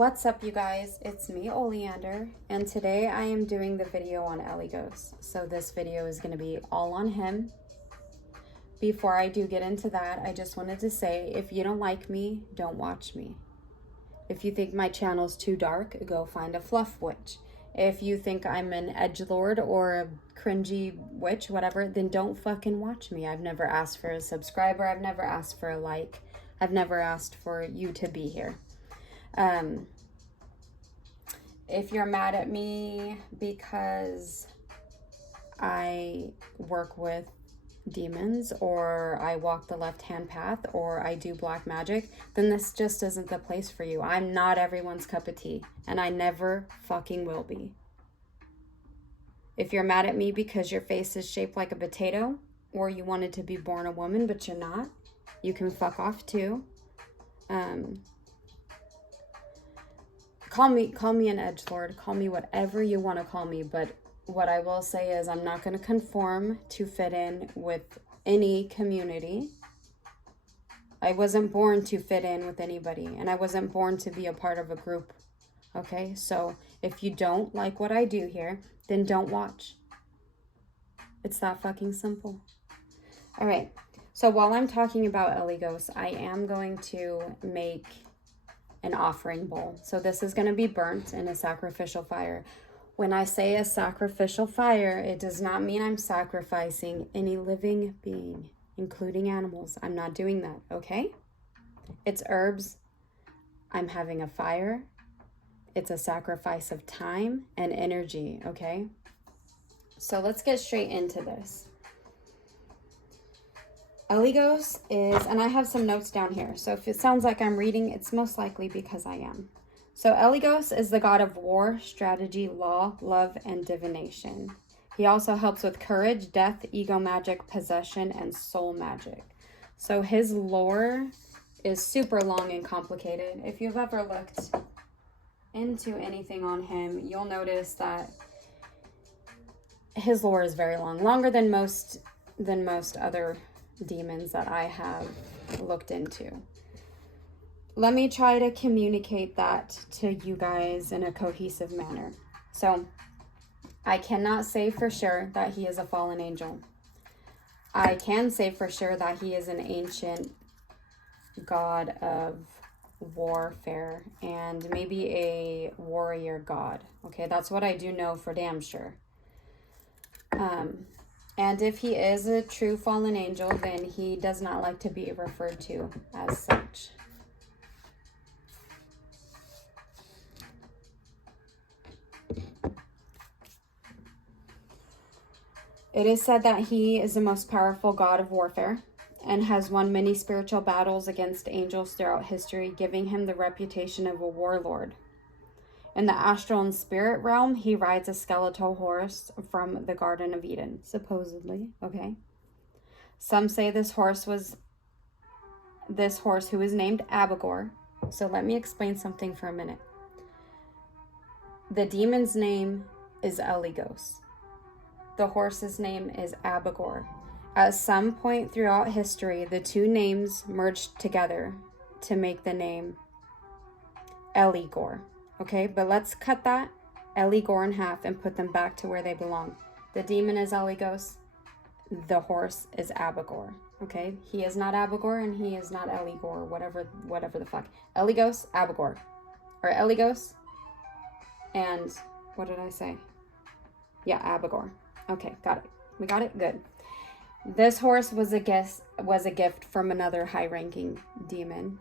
What's up, you guys? It's me, Oleander, and today I am doing the video on Eligos. So this video is going to be all on him. Before I do get into that, I just wanted to say, if you don't like me, don't watch me. If you think my channel's too dark, go find a fluff witch. If you think I'm an edgelord or a cringy witch, whatever, then don't fucking watch me. I've never asked for a subscriber. I've never asked for a like. I've never asked for you to be here. If you're mad at me because I work with demons or I walk the left-hand path or I do black magic, then this just isn't the place for you. I'm not everyone's cup of tea, and I never fucking will be. If you're mad at me because your face is shaped like a potato or you wanted to be born a woman but you're not, you can fuck off too. Call me an edgelord, call me whatever you want to call me, but what I will say is I'm not going to conform to fit in with any community. I wasn't born to fit in with anybody, and I wasn't born to be a part of a group, okay? So if you don't like what I do here, then don't watch. It's that fucking simple. All right, so while I'm talking about Eligos, I am going to make an offering bowl. So this is going to be burnt in a sacrificial fire. When I say a sacrificial fire, it does not mean I'm sacrificing any living being, including animals. I'm not doing that, okay? It's herbs. I'm having a fire. It's a sacrifice of time and energy, okay? So let's get straight into this. Eligos is, and I have some notes down here, so if it sounds like I'm reading, it's most likely because I am. So Eligos is the god of war, strategy, law, love, and divination. He also helps with courage, death, ego magic, possession, and soul magic. So his lore is super long and complicated. If you've ever looked into anything on him, you'll notice that his lore is very long, longer than most other demons that I have looked into. Let me try to communicate that to you guys in a cohesive manner. So, I cannot say for sure that he is a fallen angel. I can say for sure that he is an ancient god of warfare and maybe a warrior god. Okay, that's what I do know for damn sure. And if he is a true fallen angel, then he does not like to be referred to as such. It is said that he is the most powerful god of warfare and has won many spiritual battles against angels throughout history, giving him the reputation of a warlord. In the astral and spirit realm, he rides a skeletal horse from the Garden of Eden, supposedly, okay? Some say this horse who is named Abigor. So let me explain something for a minute. The demon's name is Eligos. The horse's name is Abigor. At some point throughout history, the two names merged together to make the name Eligor. Okay, but let's cut that Eligor in half and put them back to where they belong. The demon is Eligos. The horse is Abigor. Okay, he is not Abigor and he is not Eligor, whatever the fuck. Eligos, Abigor. Or Eligos and what did I say? Yeah, Abigor. Okay, got it. We got it? Good. This horse was a gift from another high-ranking demon.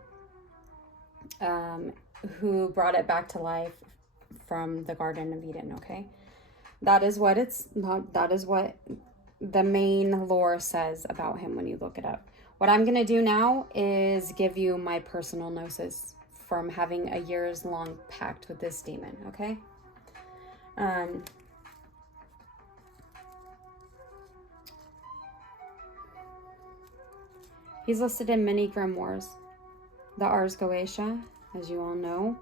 Who brought it back to life from the Garden of Eden, okay? That is what the main lore says about him when you look it up. What I'm going to do now is give you my personal gnosis from having a years-long pact with this demon, okay? He's listed in many grimoires. The Ars Goetia, as you all know,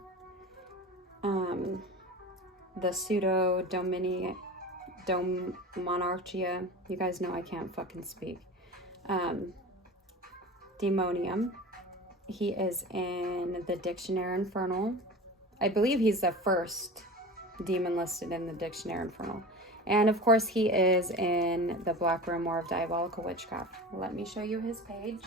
the Pseudo-Monarchia, you guys know I can't fucking speak, Demonium, he is in the Dictionary Infernal, I believe he's the first demon listed in the Dictionary Infernal. And of course he is in the Black Grimoire of Diabolical Witchcraft. Let me show you his page.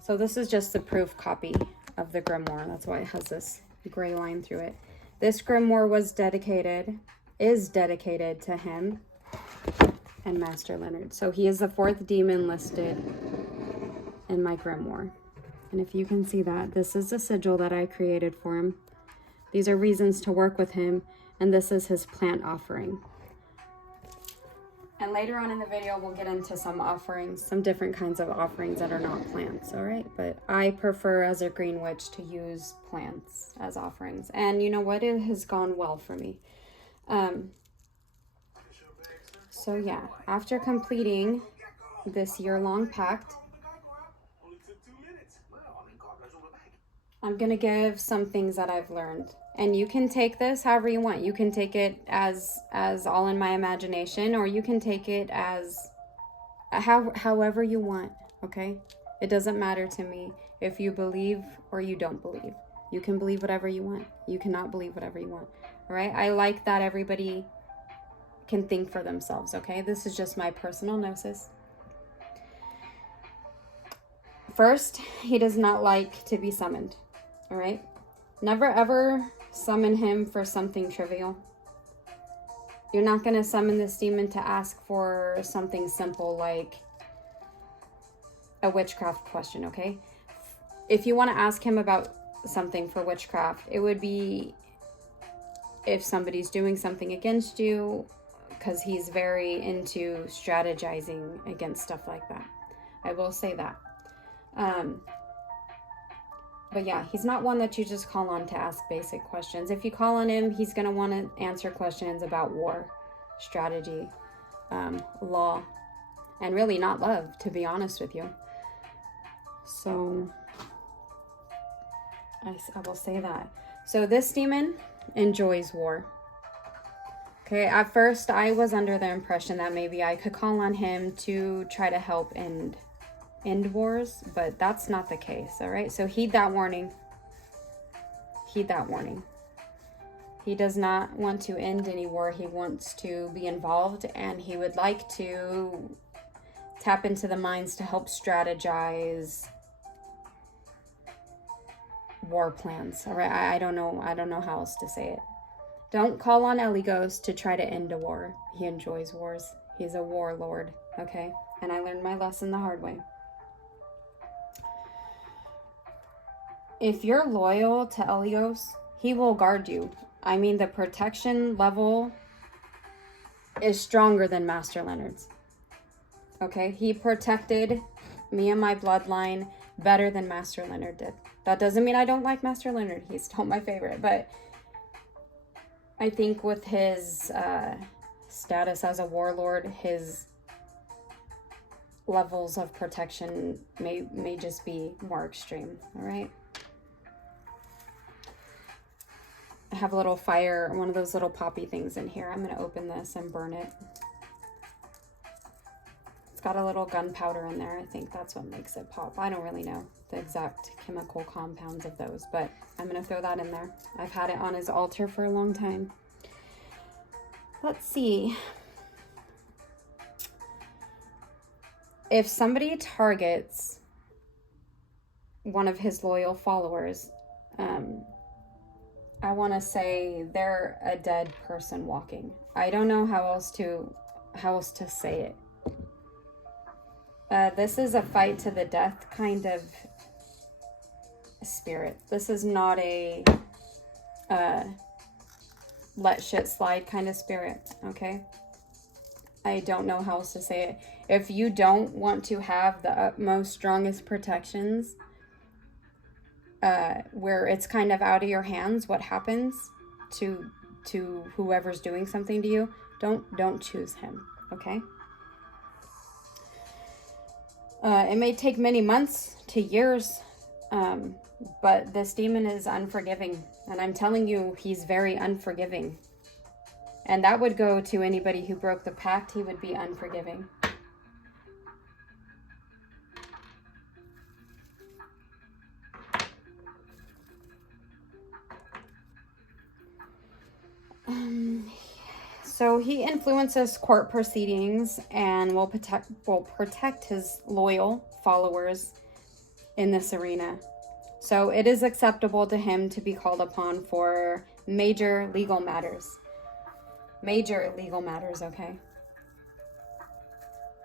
So this is just the proof copy of the grimoire. That's why it has this gray line through it. This grimoire is dedicated to him and Master Leonard. So he is the 4th demon listed in my grimoire. And if you can see that, this is the sigil that I created for him. These are reasons to work with him, and this is his plant offering. And later on in the video, we'll get into some offerings, some different kinds of offerings that are not plants, all right? But I prefer, as a green witch, to use plants as offerings. And you know what? It has gone well for me. So yeah, after completing this year-long pact, I'm going to give some things that I've learned. And you can take this however you want. You can take it as all in my imagination, or you can take it as however you want, okay? It doesn't matter to me if you believe or you don't believe. You can believe whatever you want. You cannot believe whatever you want, all right? I like that everybody can think for themselves, okay? This is just my personal gnosis. First, he does not like to be summoned, all right? Never ever summon him for something trivial. You're not going to summon this demon to ask for something simple like a witchcraft question, okay? If you want to ask him about something for witchcraft, it would be if somebody's doing something against you, because he's very into strategizing against stuff like that. I will say that. But yeah, he's not one that you just call on to ask basic questions. If you call on him, he's going to want to answer questions about war, strategy, law, and really not love, to be honest with you. So I will say that. So this demon enjoys war. Okay, at first I was under the impression that maybe I could call on him to try to help end wars, but that's not the case, all right? So heed that warning. Heed that warning. He does not want to end any war. He wants to be involved, and he would like to tap into the minds to help strategize war plans, all right? I don't know how else to say it. Don't call on Eligos to try to end a war. He enjoys wars. He's a warlord, okay? And I learned my lesson the hard way. If you're loyal to Eligos, he will guard you. I mean, the protection level is stronger than Master Leonard's. Okay? He protected me and my bloodline better than Master Leonard did. That doesn't mean I don't like Master Leonard. He's still my favorite. But I think with his status as a warlord, his levels of protection may just be more extreme. All right? I have a little fire, one of those little poppy things in here. I'm going to open this and burn it. It's got a little gunpowder in there. I think that's what makes it pop. I don't really know the exact chemical compounds of those, but I'm going to throw that in there. I've had it on his altar for a long time. Let's see. If somebody targets one of his loyal followers, I want to say they're a dead person walking. I don't know how else to say it. This is a fight to the death kind of spirit. This is not a let shit slide kind of spirit, okay? I don't know how else to say it. If you don't want to have the utmost, strongest protections, where it's kind of out of your hands what happens to whoever's doing something to you, don't choose him, okay? It may take many months to years, but this demon is unforgiving, and I'm telling you, he's very unforgiving. And that would go to anybody who broke the pact. He would be unforgiving. So he influences court proceedings and will protect his loyal followers in this arena. So it is acceptable to him to be called upon for major legal matters. Major legal matters, okay?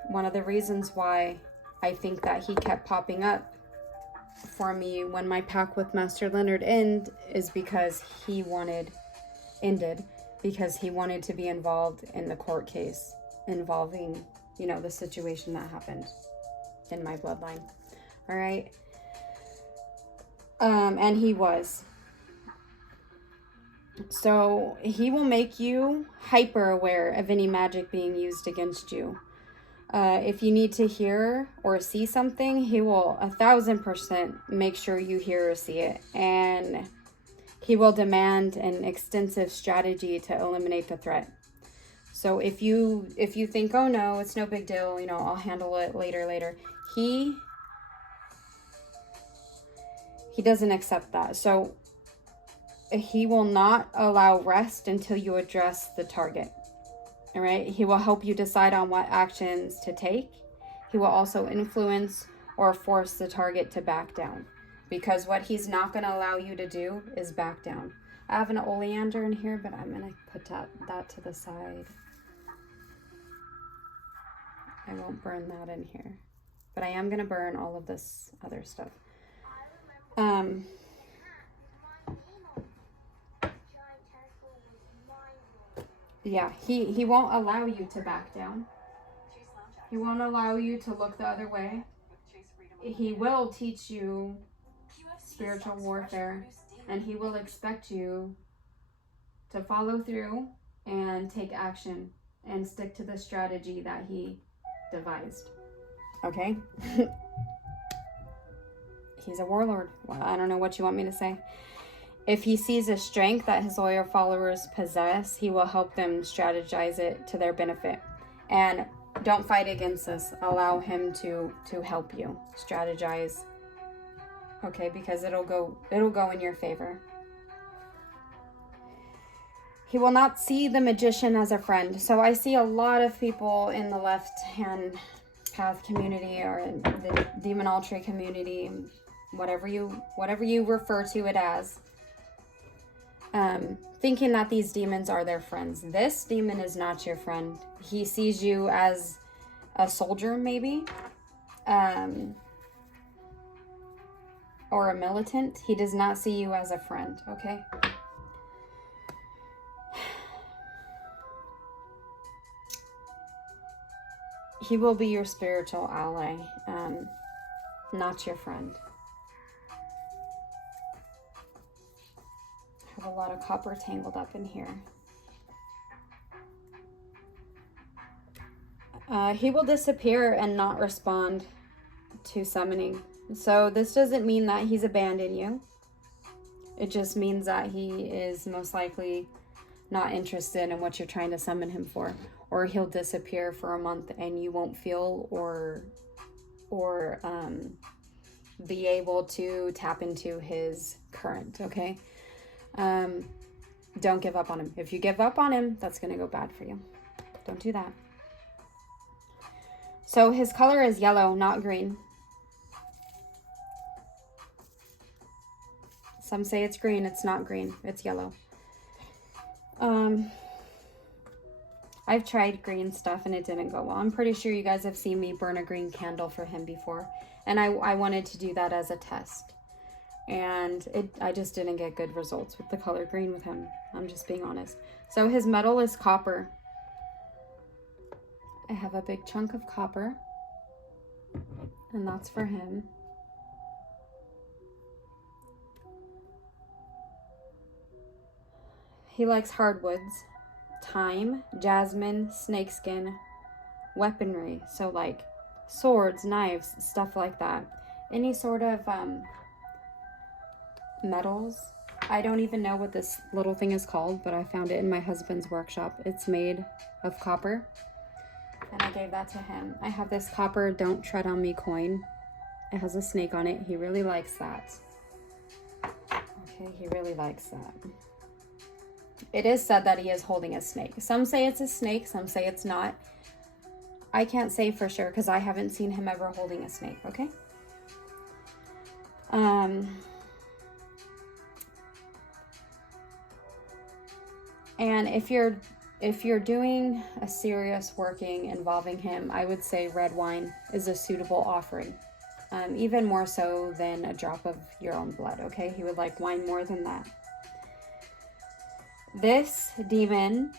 One of the reasons why I think that he kept popping up for me when my pact with Master Leonard ended because he wanted to be involved in the court case involving, the situation that happened in my bloodline. All right. And he was. So he will make you hyper aware of any magic being used against you. If you need to hear or see something, he will 1000% make sure you hear or see it. And he will demand an extensive strategy to eliminate the threat. So if you think, oh no, it's no big deal, I'll handle it later. He doesn't accept that. So he will not allow rest until you address the target. All right. He will help you decide on what actions to take. He will also influence or force the target to back down, because what he's not going to allow you to do is back down. I have an oleander in here, but I'm going to put that to the side. I won't burn that in here, but I am going to burn all of this other stuff. Yeah, he won't allow you to back down. He won't allow you to look the other way. He will teach you spiritual warfare, and he will expect you to follow through and take action and stick to the strategy that he devised. Okay? He's a warlord. Well, I don't know what you want me to say. If he sees a strength that his loyal followers possess, he will help them strategize it to their benefit. And don't fight against this. Allow him to help you strategize. Okay, because it'll go in your favor. He will not see the magician as a friend. So I see a lot of people in the left-hand path community or in the demonology community, whatever you refer to it as, thinking that these demons are their friends. This demon is not your friend. He sees you as a soldier, maybe, or a militant. He does not see you as a friend, okay? He will be your spiritual ally, not your friend. I have a lot of copper tangled up in here. He will disappear and not respond to summoning. So this doesn't mean that he's abandoned you. It just means that he is most likely not interested in what you're trying to summon him for. Or he'll disappear for a month and you won't feel or be able to tap into his current, okay? Don't give up on him. If you give up on him, that's going to go bad for you. Don't do that. So his color is yellow, not green. Some say it's green. It's not green. It's yellow. I've tried green stuff and it didn't go well. I'm pretty sure you guys have seen me burn a green candle for him before. And I wanted to do that as a test. And I just didn't get good results with the color green with him. I'm just being honest. So his metal is copper. I have a big chunk of copper. And that's for him. He likes hardwoods, thyme, jasmine, snakeskin, weaponry. So like swords, knives, stuff like that. Any sort of metals. I don't even know what this little thing is called, but I found it in my husband's workshop. It's made of copper. And I gave that to him. I have this copper Don't Tread on Me coin. It has a snake on it. He really likes that. Okay, he really likes that. It is said that he is holding a snake. Some say it's a snake, some say it's not. I can't say for sure because I haven't seen him ever holding a snake, okay? And if you're doing a serious working involving him, I would say red wine is a suitable offering. Even more so than a drop of your own blood, okay? He would like wine more than that. This demon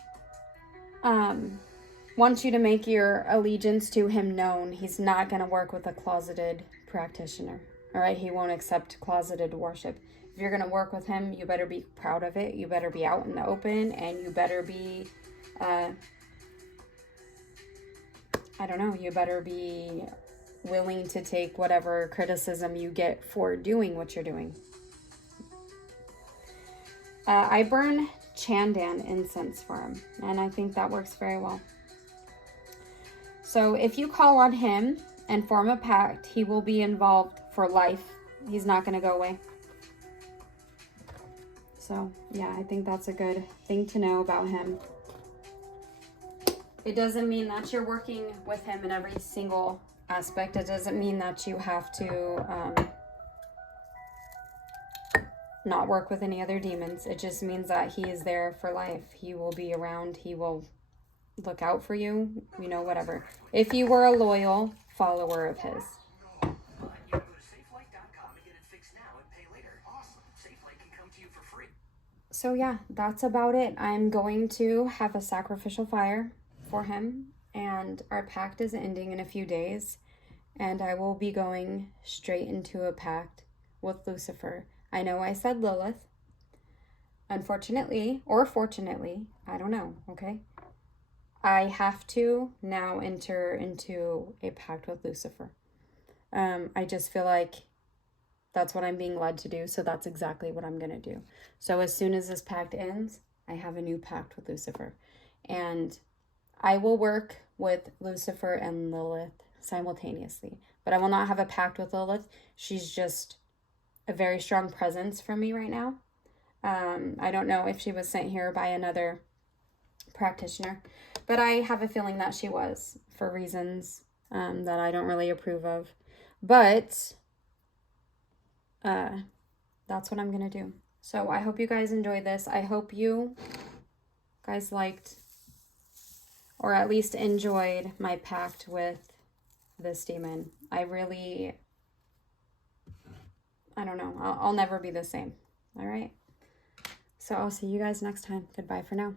wants you to make your allegiance to him known. He's not going to work with a closeted practitioner, all right? He won't accept closeted worship. If you're going to work with him, you better be proud of it. You better be out in the open, and you better be, you better be willing to take whatever criticism you get for doing what you're doing. I burn Chandan incense for him, and I think that works very well. So if you call on him and form a pact, he will be involved for life. He's not going to go away. So yeah, I think that's a good thing to know about him. It doesn't mean that you're working with him in every single aspect. It doesn't mean that you have to not work with any other demons. It just means that he is there for life. He will be around. He will look out for you, whatever. If you were a loyal follower of his. So yeah, that's about it. I'm going to have a sacrificial fire for him, and our pact is ending in a few days, and I will be going straight into a pact with Lucifer. I know I said Lilith. Unfortunately, or fortunately, I don't know, okay? I have to now enter into a pact with Lucifer. I just feel like that's what I'm being led to do, so that's exactly what I'm going to do. So as soon as this pact ends, I have a new pact with Lucifer. And I will work with Lucifer and Lilith simultaneously. But I will not have a pact with Lilith. She's just a very strong presence for me right now. I don't know if she was sent here by another practitioner, but I have a feeling that she was, for reasons that I don't really approve of. But that's what I'm gonna do. So I hope you guys enjoyed this. I hope you guys liked, or at least enjoyed, my pact with this demon. I don't know. I'll never be the same. All right. So I'll see you guys next time. Goodbye for now.